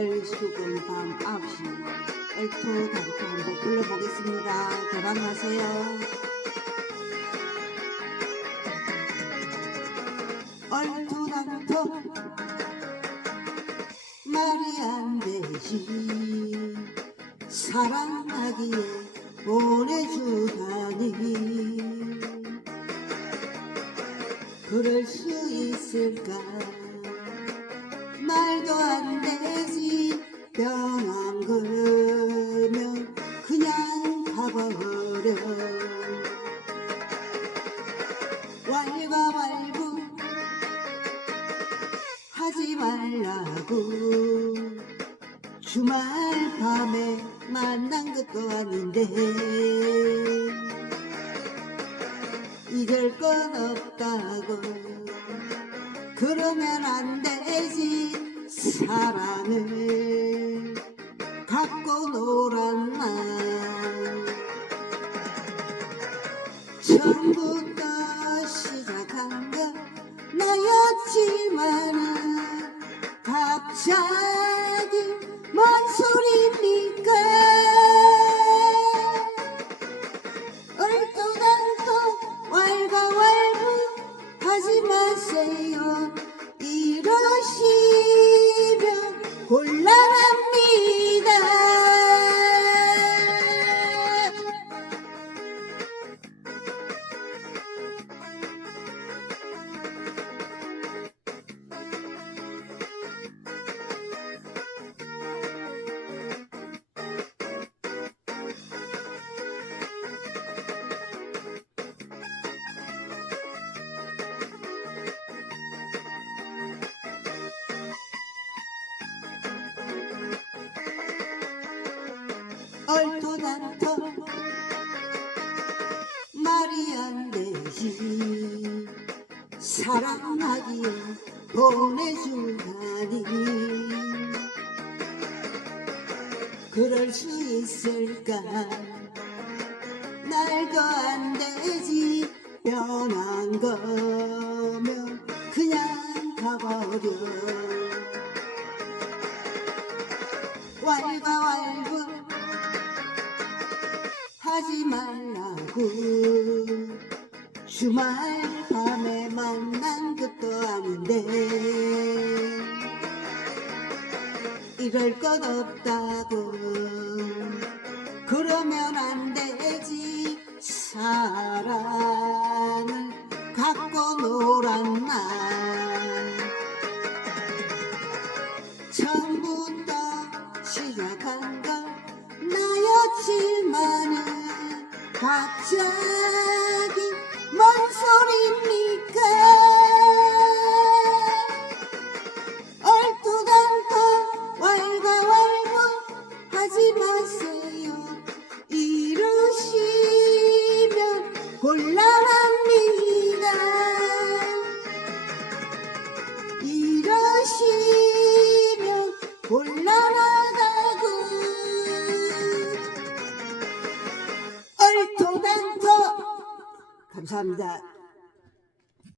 월수금 밤 9시 얼토 달토 한번 불러보겠습니다. 대박 나세요. 얼토당토 말이 안 되지 사랑하기에 보내주다니 그럴 수 있을까 말도 안 하지 말라고. 주말 밤에 만난 것도 아닌데. 이럴 건 없다고. 그러면 안 되지 사랑을. 갖고 놀았나 처음부터 시작한 건 나였지만은 갑 사랑하기에 보내주다니 그럴 수 있을까? 날도 안 되지 변한 거면 그냥 가버려. 왈가왈부 하지 말라고 주말 밤에 만난 것도 아닌데. 이럴 것 없다고. 그러면 안 되지. 사랑을 갖고 놀았나 처음부터 시작한 건 나였지만은 갑자기 뭔 소리입니까? 얼토당토 왈가왈부 하지 마세요. 이러시면 곤란합니다. 이러시면 곤란 감사합니다.